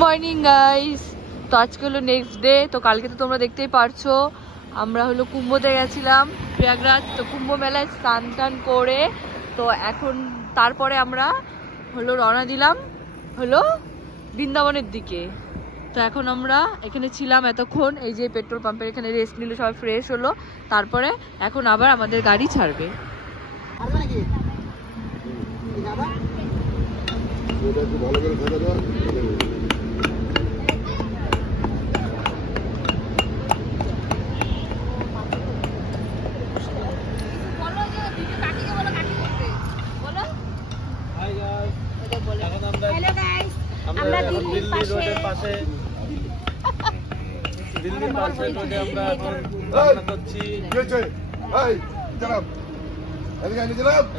Morning guys. তো আজকে হলো নেক্সট ডে। তো কালকে তো তোমরা দেখতেই পারছো আমরা হলো কুম্ভতে গেছিলাম প্রয়াগরাজ। তো কুম্ভ মেলায় স্নান টান করে তো এখন তারপরে আমরা হলো রওনা দিলাম হলো বৃন্দাবনের দিকে। তো এখন আমরা এখানে ছিলাম এতক্ষণ, এই যে পেট্রোল পাম্পের এখানে রেস্ট নিল, সবাই ফ্রেশ হলো। তারপরে এখন আবার আমাদের গাড়ি ছাড়বে। আমরা দিল্লির পাশে আমরা এখন রান্না করছি।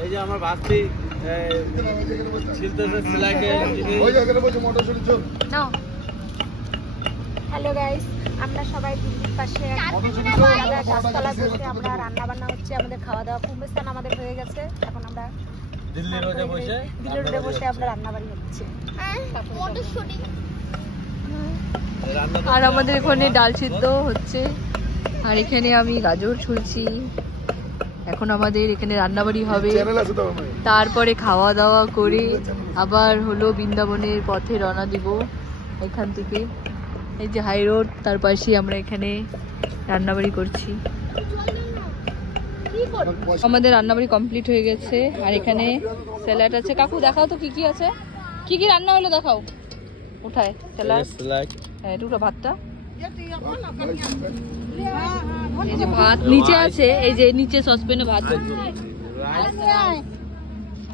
এই যে আমার ভাস্তি হ্যালো গাইস, আমরা সবাই দিল্লির পাশে গাছতলা বসে আমরা রান্না বান্না হচ্ছে, আমাদের খাওয়া দাওয়া কুম্ভস্থান আমাদের হয়ে গেছে। এখন আমরা দিল্লি রোডে বসে আমরা রান্না বাড়ি হচ্ছে। আর আমাদের এখানে ডাল সিদ্ধ হচ্ছে, আর এখানে আমি গাজর ছুলছি। এখন আমাদের এখানে রান্নাবাড়ি হবে, তারপরে খাওয়া দাওয়া করে আবার হলো বৃন্দাবনের পথে রওনা দিব এখান থেকে। এই যে হাই রোড, তার পাশে আমরা এখানে রান্নাবাড়ি করছি। আমাদের রান্নাবাড়ি কমপ্লিট হয়ে গেছে, আর এখানে স্যালাড আছে। কাকু দেখাও তো কি কি আছে, কি কি রান্না হলো দেখাও। উঠায় স্যালাড, হ্যাঁ দুটো ভাতটা, এই যে ভাত নিচে আছে, এই যে নিচে সসপ্যানে ভাত হচ্ছে,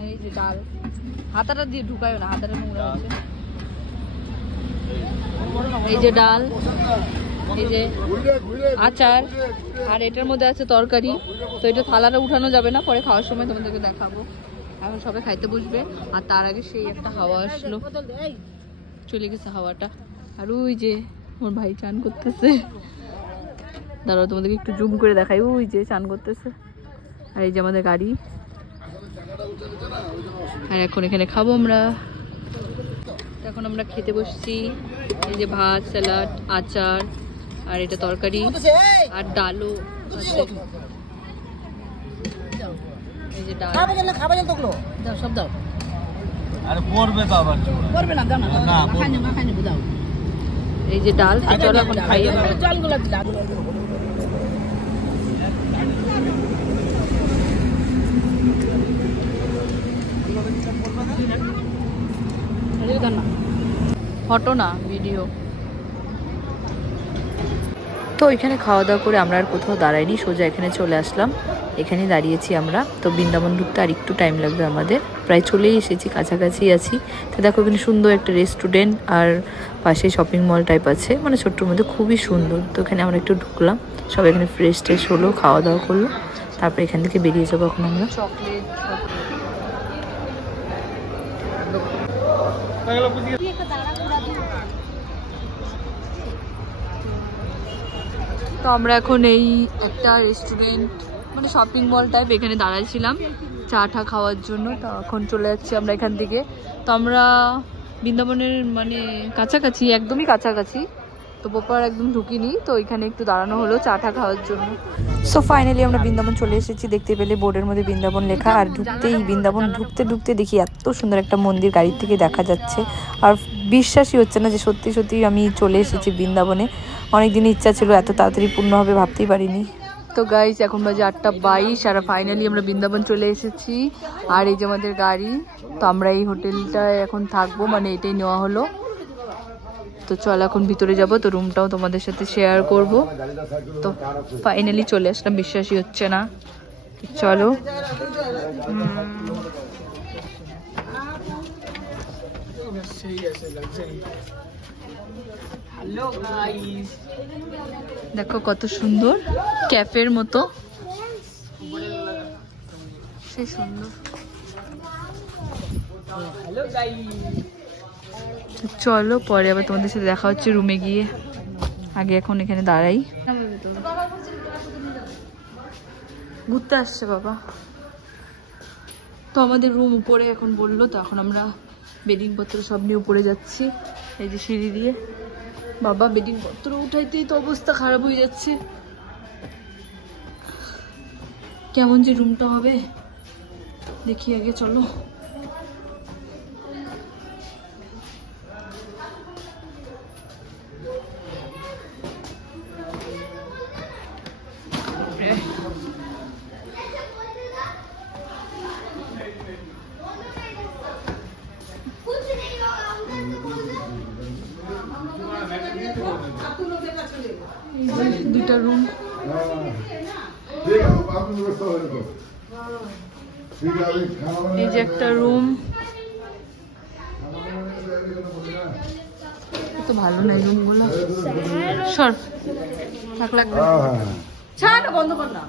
এই যে ডাল। হাতাটা দিয়ে ঢুকায় না, হাতাটা নোংরা হচ্ছে। এই যে ডাল, এই যে আচার, আর এটার মধ্যে আছে তরকারি। তো এটা থালাটা উঠানো যাবে না, পরে খাওয়ার সময় তোমাদেরকে দেখাবো। এখন সবাই খাইতে বসবে, আর তার আগে সেই একটা হাওয়া আসলো, চলে গেছে হাওয়াটা। আর ওই যে ওর ভাই চান করতেছে, দাঁড়াও তোমাদেরকে একটু জুম করে দেখাই। ওই যে চান করতেছে, আর এই যে আমাদের গাড়ি। আর এখন এখানে খাবো আমরা। এখন আমরা খেতে বসছি। এই যে ভাত, স্যালাড, আচার, আর এটা তরকারি, আর ডালও আছে। এই যে ডাল দাও, সব দাও। আরে পড়বে তো আবার, পড়বে না, দাও না, মাখাই নেবো, দাও। এই যে ডাল, চলো এখন খাই আমরা। জলগুলো দাও। ফটো না ভিডিও। তো এখানে খাওয়া দাওয়া করে আমরা আর কোথাও দাঁড়াইনি, সোজা এখানে চলে আসলাম। এখানে দাঁড়িয়েছি আমরা। তো বৃন্দাবন ঢুকতে আর একটু টাইম লাগবে আমাদের, প্রায় চলেই এসেছি, কাছাকাছি আছি। তো দেখো এখানে সুন্দর একটা রেস্টুরেন্ট, আর পাশে শপিং মল টাইপ আছে, মানে ছোট্টর মধ্যে খুবই সুন্দর। তো এখানে আমরা একটু ঢুকলাম, সব এখানে ফ্রেশ ট্রেশ হলো, খাওয়া দাওয়া করলো, তারপর এখান থেকে বেরিয়ে যাবো এখন আমরা। চকলেট তো আমরা এখন এই একটা রেস্টুরেন্ট, মানে শপিং মল টাইপ, এখানে দাঁড়াইছিলাম চা টা খাওয়ার জন্য। তো এখন চলে যাচ্ছি আমরা এখান থেকে। তো আমরা বৃন্দাবনের মানে কাছাকাছি, একদমই কাছাকাছি, তো প্রপার একদম ঢুকিনি। তো এখানে একটু দাঁড়ানো হলো চা টা খাওয়ার জন্য। সো ফাইনালি আমরা বৃন্দাবন চলে এসেছি। দেখতে পেলে বোর্ডের মধ্যে বৃন্দাবন লেখা, আর ঢুকতেই বৃন্দাবন ঢুকতে দেখি এত সুন্দর একটা মন্দির গাড়ির থেকে দেখা যাচ্ছে। আর বিশ্বাসই হচ্ছে না যে সত্যি সত্যি আমি চলে এসেছি বৃন্দাবনে। অনেকদিন ইচ্ছা ছিল, এত তাড়াতাড়ি পূর্ণ হবে ভাবতেই পারিনি। তো গাইস এখন বাজে 8:22, আর ফাইনালি আমরা বৃন্দাবন চলে এসেছি। আর এই যে আমাদের গাড়ি। তো আমরা এই হোটেলটায় এখন থাকবো, মানে এটাই নেওয়া হলো। তো চল এখন ভিতরে যাব, তো রুমটাও তোমাদের সাথে শেয়ার করব। তো ফাইনালি চলে আসলাম, বিশ্বাসই হচ্ছে না। চলো দেখো কত সুন্দর, ক্যাফের মতো, সেই সুন্দর। চলো পরে আবার তোমাদের সাথে দেখা হচ্ছে রুমে গিয়ে। আগে এখন এখানে দাঁড়াই। ঘুরতে আসছে বাবা। তো আমাদের রুম উপরে এখন বললো, তো এখন আমরা বেডিং পত্র সব নিয়ে উপরে যাচ্ছি, এই যে সিঁড়ি দিয়ে। বাবা বেডিং পত্র উঠাইতেই তো অবস্থা খারাপ হয়ে যাচ্ছে। কেমন যে রুমটা হবে দেখি আগে, চলো। দুইটা রুম, এই যে একটা রুম। তো ভালো নাই রুমগুলো, সর থাক লাগবে। ছাড়, বন্ধ কর না।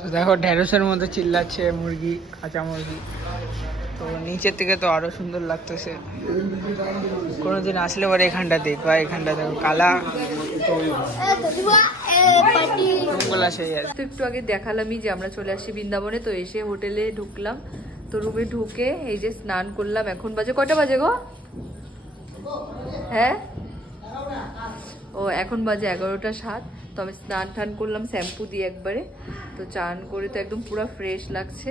তো দেখো ঢেঁড়সের মতো চিল্লাচ্ছে মুরগি, কাঁচা মুরগি। তো নিচের থেকে তো আরো সুন্দর লাগতেছে। কোনোদিন আসলে পরে এখানটা দেখবা, এখানটা দেখো কালা রুমগুলা সেই আছে। তো একটু আগে দেখালামই যে আমরা চলে আসি বৃন্দাবনে। তো এসে হোটেলে ঢুকলাম, তো রুমে ঢুকে এই যে স্নান করলাম। এখন বাজে কয়টা বাজে গো? হ্যাঁ, ও এখন বাজে 11টা 7। তো আমি স্নান টান করলাম শ্যাম্পু দিয়ে একবারে। তো চান করে তো একদম পুরো ফ্রেশ লাগছে।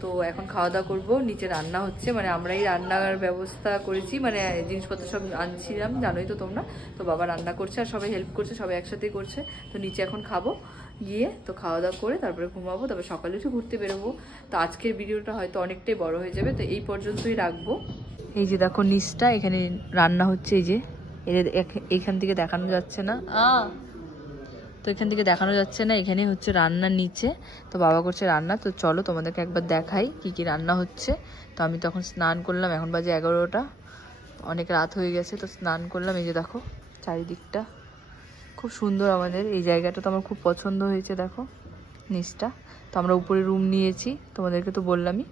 তো এখন খাওয়া দাওয়া করবো। নিচে রান্না হচ্ছে, মানে আমরাই রান্নার ব্যবস্থা করেছি, মানে জিনিসপত্র সব আনছিলাম, জানোই তো তোমরা। তো বাবা রান্না করছে আর সবাই হেল্প করছে, সবাই একসাথেই করছে। তো নিচে এখন খাবো গিয়ে, তো খাওয়া দাওয়া করে তারপরে ঘুমাবো, তারপরে সকালে উঠে ঘুরতে বেরোবো। তো আজকের ভিডিওটা হয়তো অনেকটাই বড় হয়ে যাবে, তো এই পর্যন্তই রাখবো। এই যে দেখো নিচটা, এখানে রান্না হচ্ছে। এই যে এইখান থেকে দেখানো যাচ্ছে না, তো এখান থেকে দেখানো যাচ্ছে না, এখানে হচ্ছে রান্নার নিচে। তো বাবা করছে রান্না। তো চলো তোমাদেরকে একবার দেখাই কি কি রান্না হচ্ছে। তো আমি তখন স্নান করলাম, এখন বাজে 11টা, অনেক রাত হয়ে গেছে। তো স্নান করলাম, এই যে দেখো চারিদিকটা খুব সুন্দর। আমাদের এই জায়গাটা তো আমার খুব পছন্দ হয়েছে, দেখো নিচটা। তো আমরা উপরে রুম নিয়েছি, তোমাদেরকে তো বললামই।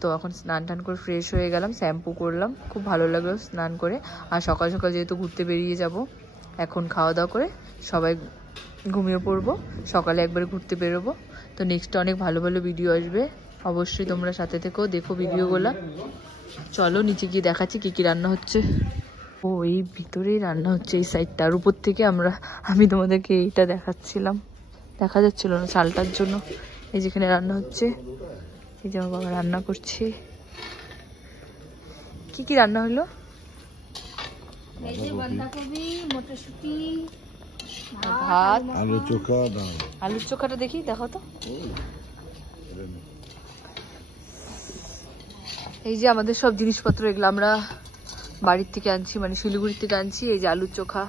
তো এখন স্নান টান করে ফ্রেশ হয়ে গেলাম, শ্যাম্পু করলাম, খুব ভালো লাগলো স্নান করে। আর সকাল সকাল যেহেতু ঘুরতে বেরিয়ে যাব, এখন খাওয়া দাওয়া করে সবাই ঘুমিয়ে পড়বো, সকালে একবার ঘুরতে বেরোবো। তো নেক্সট অনেক ভালো ভালো ভিডিও আসবে, অবশ্যই তোমরা সাথে থেকেও দেখো ভিডিওগুলো। চলো নিচে গিয়ে দেখাচ্ছি কি কি রান্না হচ্ছে। ও এই ভিতরেই রান্না হচ্ছে, এই সাইডটার উপর থেকে আমি তোমাদেরকে এইটা দেখাচ্ছিলাম, দেখা যাচ্ছিল না চালটার জন্য। এই যেখানে রান্না হচ্ছে, এই যে আমার বাবা রান্না করছে। কি কি রান্না হলো? এই যে বাঁধাকপি, মটরশুঁটি, ভাত, আলু চোখা, ডাল। আলুর চোখাটা দেখি, দেখো তো। এই যে আমাদের সব জিনিসপত্র, এগুলো আমরা বাড়ির থেকে আনছি, মানে শিলিগুড়ি থেকে আনছি। এই যে আলুর চোখা,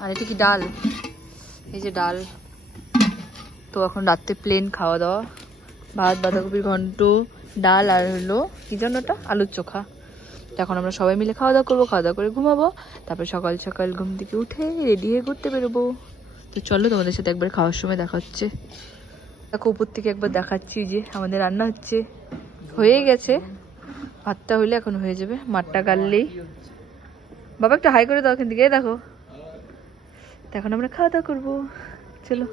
আর এটা কি ডাল, এই যে ডাল। তো এখন রাত্রে প্লেন খাওয়া দাওয়া, ভাত, বাঁধাকপির ঘন্ট, ডাল, আর হলো কি যেন ওটা, আলুর চোখা। তো এখন আমরা সবাই মিলে খাওয়া দাওয়া করবো, খাওয়া দাওয়া করে ঘুমাবো, তারপরে সকাল সকাল ঘুম থেকে উঠে রেডি হয়ে ঘুরতে বেরোবো। তো চলো তোমাদের সাথে একবার খাওয়ার সময় দেখা হচ্ছে। দেখো উপর থেকে একবার দেখাচ্ছি যে আমাদের রান্না হচ্ছে, হয়ে গেছে। ভাতটা হইলে এখন হয়ে যাবে, মাঠটা গাললেই। বাবা একটা হাই করে দাও এখান থেকে, দেখো। এখন আমরা খাওয়া দাওয়া করবো, চলো।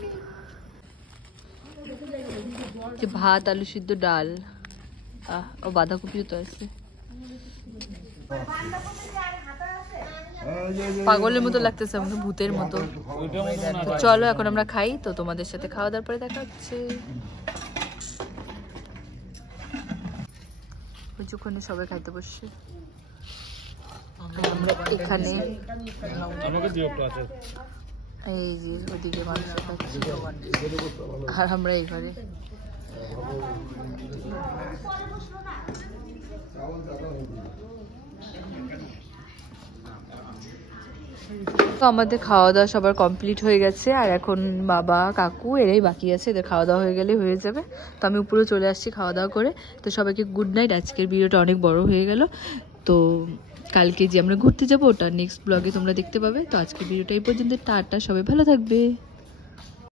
যে ভাত, আলু সিদ্ধ, ডাল, ও বাঁধাকপিও তো আছে। পাগলের মতো লাগতেছে আমাকে, ভূতের মতো। তো চলো এখন আমরা খাই, তো তোমাদের সাথে খাওয়া দাওয়ার পরে দেখা হচ্ছে। কিছুক্ষণে সবাই খাইতে বসছে, আমরা এখানে এই যে ওদিকে মাংস খাচ্ছি, আর আমরা এই ঘরে। তো আমাদের খাওয়া দাওয়া সবার কমপ্লিট হয়ে গেছে, আর এখন বাবা কাকু এরাই বাকি আছে, এদের খাওয়া দাওয়া হয়ে গেলে হয়ে যাবে। তো আমি উপরে চলে আসছি খাওয়া দাওয়া করে। তো সবাইকে গুড নাইট। আজকের ভিডিওটা অনেক বড় হয়ে গেল, তো কালকে যে আমরা ঘুরতে যাবো ওটা নেক্সট ব্লগে তোমরা দেখতে পাবে। তো আজকের ভিডিওটা এই পর্যন্ত, টাটা, সবাই ভালো থাকবে।